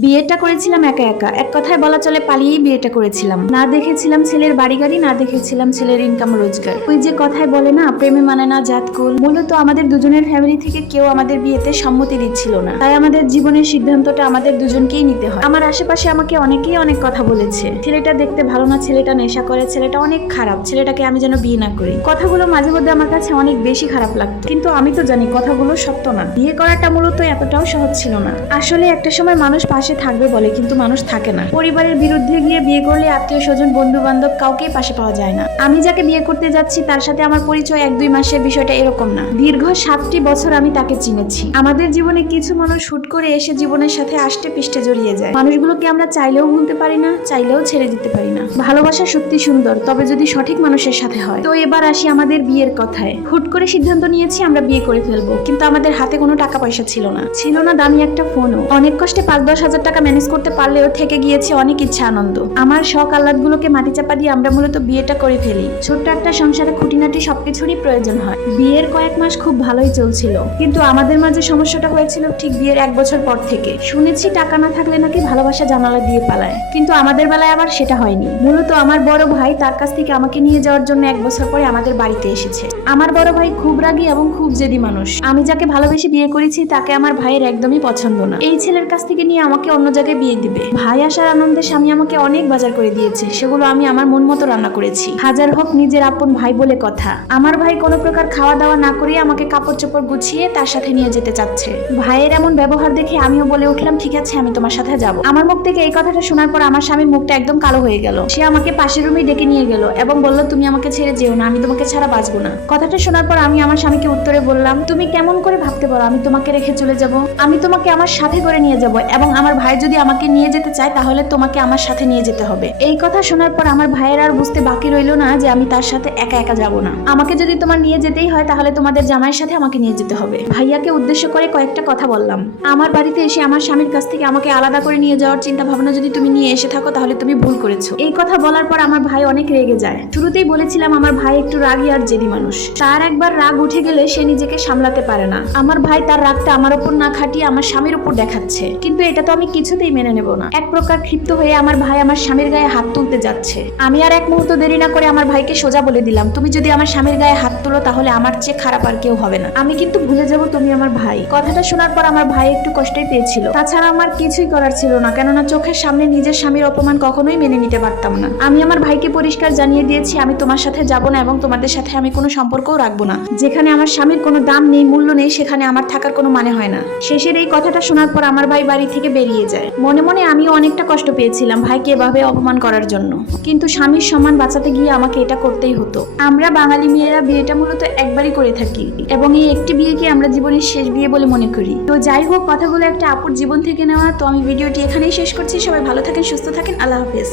বিয়েটা করেছিলাম একা একা, এক কথায় বলা চলে পালিয়েই বিয়েটা করেছিলাম। না দেখেছিলাম ছেলের বাড়ি গাড়ি, না দেখেছিলাম ছেলের ইনকাম রোজগার। ওই যে কথায় বলে না, প্রেমে মানে না জাত কুল। মূলত আমাদের দুজনের ফ্যামিলি থেকে কেউ আমাদের বিয়েতে সম্মতি দিচ্ছিল না, তাই আমাদের জীবনের সিদ্ধান্তটা আমাদের দুজনকেই নিতে হয়। আমার আশেপাশে আমাকে অনেকেই অনেক কথা বলেছে, ছেলেটা দেখতে ভালো না, ছেলেটা নেশা করে, ছেলেটা অনেক খারাপ, ছেলেটাকে আমি যেন বিয়ে না করি। কথাগুলো মাঝে মধ্যে আমার কাছে অনেক বেশি খারাপ লাগতো, কিন্তু আমি তো জানি কথাগুলো সত্য না। বিয়ে করাটা মূলত এতটাও সহজ ছিল না। আসলে একটা সময় মানুষ পাশে থাকবে বলে, কিন্তু মানুষ থাকে না। পরিবারের বিরুদ্ধে গিয়ে বিয়ে করলে আত্মীয় স্বজন বন্ধু বান্ধব কাউকেই পাশে পাওয়া যায় না। আমি যাকে বিয়ে করতে যাচ্ছি তার সাথে আমার পরিচয় 1-2 মাসের বিষয়টা এরকম না, দীর্ঘ 7টি বছর আমি তাকে চিনেছি। আমাদের জীবনে কিছু মানুষ হুট করে এসে জীবনের সাথে আষ্টে পিষ্টে জড়িয়ে যায়। মানুষগুলোকে আমরা চাইলেও ভুলতে পারি না, চাইলেও ছেড়ে দিতে পারি না। ভালোবাসা সত্যি সুন্দর, তবে যদি সঠিক মানুষের সাথে হয়। তো এবার আসি আমাদের বিয়ের কথায়। হুট করে সিদ্ধান্ত নিয়েছি আমরা বিয়ে করে ফেলবো, কিন্তু আমাদের হাতে কোনো টাকা পয়সা ছিল না, ছিল না দামি একটা ফোনও। অনেক কষ্টে 5-10 হাজার টাকা ম্যানেজ করতে পারলেও থেকে গিয়েছে অনেক ইচ্ছা আনন্দ। আমার শখ আহ্লাদগুলোকে মাটি চাপা দিয়ে আমরা মূলত বিয়েটা করে ফেলি। ছোট্ট একটা সংসারে খুঁটিনাটি সবকিছুরই প্রয়োজন হয়। বিয়ের কয়েক মাস খুব ভালোই চলছিল, কিন্তু আমাদের মাঝে সমস্যাটা হয়েছিল ঠিক বিয়ের 1 বছর পর থেকে। শুনেছি টাকা না থাকলে নাকি ভালোবাসা জানালা দিয়ে পালায়, কিন্তু আমাদের বেলায় আবার সেটা হয়নি। মূলত আমার বড় ভাই তার কাছ থেকে আমাকে নিয়ে যাওয়ার জন্য 1 বছর পরে আমাদের বাড়িতে এসেছে। আমার বড় ভাই খুব রাগী এবং খুব জেদি মানুষ। আমি যাকে ভালোবেসে বিয়ে করেছি তাকে আমার ভাইয়ের একদমই পছন্দ না। এই ছেলের কাছ থেকে নিয়ে আমাকে অন্য জায়গায় বিয়ে দিবে। ভাই আসার আনন্দে স্বামী আমাকে অনেক বাজার করে দিয়েছে, সেগুলো আমি আমার মন মতো রান্না করেছি। হাজার হোক নিজের আপন ভাই বলে কথা। আমার ভাই কোনো প্রকার খাওয়া দাওয়া না করিয়ে আমাকে কাপড় চোপড় গুছিয়ে তার সাথে নিয়ে যেতে চাচ্ছে। ভাইয়ের এমন ব্যবহার দেখে আমিও বলে উঠলাম, ঠিক আছে আমি তোমার সাথে যাব। আমার মুখ থেকে এই কথাটা শোনার পর আমার স্বামীর মুখটা একদম কালো হয়ে গেল। সে আমাকে পাশের রুমে ডেকে নিয়ে গেল এবং বলল, তুমি আমাকে ছেড়ে যেও না, আমি তোমাকে ছাড়া বাঁচবো না। কথাটা শোনার পর আমি আমার স্বামীকে উত্তরে বললাম, তুমি কেমন করে ভাবতে পারো আমি তোমাকে রেখে চলে যাব? আমি তোমাকে আমার সাথে করে নিয়ে যাব, এবং আমার ভাই যদি আমাকে নিয়ে যেতে চায় তাহলে তোমাকে আমার সাথে নিয়ে যেতে হবে। এই কথা শোনার পর আমার ভাইয়ের আর বুঝতে বাকি রইল না যে আমি তার সাথে একা একা যাব না। আমাকে যদি তোমার নিয়ে যেতেই হয় তাহলে তোমাদের জামাইয়ের সাথে আমাকে নিয়ে যেতে হবে। ভাইয়াকে উদ্দেশ্য করে কয়েকটা কথা বললাম। আমার বাড়িতে এসে আমার স্বামীর কাছ থেকে আমাকে আলাদা করে নিয়ে যাওয়ার চিন্তা ভাবনা যদি তুমি নিয়ে এসে থাকো তাহলে তুমি ভুল করেছো। এই কথা বলার পর আমার ভাই অনেক রেগে যায়। শুরুতেই বলেছিলাম আমার ভাই একটু রাগী আর জেদি মানুষ। তার একবার রাগ উঠে গেলে সে নিজেকে সামলাতে পারে না। আমার ভাই তার রাগটা আমার উপর না খাটিয়ে আমার স্বামীর উপর দেখাচ্ছে, কিন্তু এটা তো আমি কিছুতেই মেনে নেব না। এক প্রকার ক্ষিপ্ত হয়ে আমার ভাই আমার স্বামীর গায়ে হাত তুলতে যাচ্ছে। আমি আর এক মুহূর্ত দেরি না করে আমার ভাইকে সোজা বলে দিলাম, তুমি যদি আমার স্বামীর গায়ে হাত তুলো তাহলে আমার চেয়ে খারাপ আর কেউ হবে না। আমি কিন্তু ভুলে যাব তুমি আমার ভাই। কথাটা শোনার পর আমার ভাই একটু কষ্টই পেয়েছিল। তাছাড়া আমার কিছুই করার ছিল না, কেননা চোখের সামনে নিজের স্বামীর অপমান কখনোই মেনে নিতে পারতাম না। আমি আমার ভাইকে পরিষ্কার জানিয়ে দিয়েছি আমি তোমার সাথে যাব না এবং তোমাদের সাথে আমি কোনো সম্পর্কও রাখবো না। যেখানে আমার স্বামীর কোনো দাম নেই, মূল্য নেই, সেখানে আমার থাকার কোনো মানে হয় না। শেষের এই কথাটা শোনার পর আমার ভাই বাড়ি থেকে বেরিয়ে যায়। মনে মনে আমিও অনেকটা কষ্ট পেয়েছিলাম ভাইকে এভাবে অপমান করার জন্য, কিন্তু স্বামীর সম্মান বাঁচাতে গিয়ে আমাকে এটা করতেই হতো। আমরা বাঙালি মেয়েরা বিয়েটা মূলত একবারই করে থাকি, এবং এই একটি বিয়েকে আমরা জীবনের শেষ বিয়ে বলে মনে করি। তো যাই হোক, কথাগুলো একটা আপুর জীবন থেকে নেওয়া। তো আমি ভিডিওটি এখানেই শেষ করছি। সবাই ভালো থাকেন, সুস্থ থাকেন, আল্লাহ হাফেজ।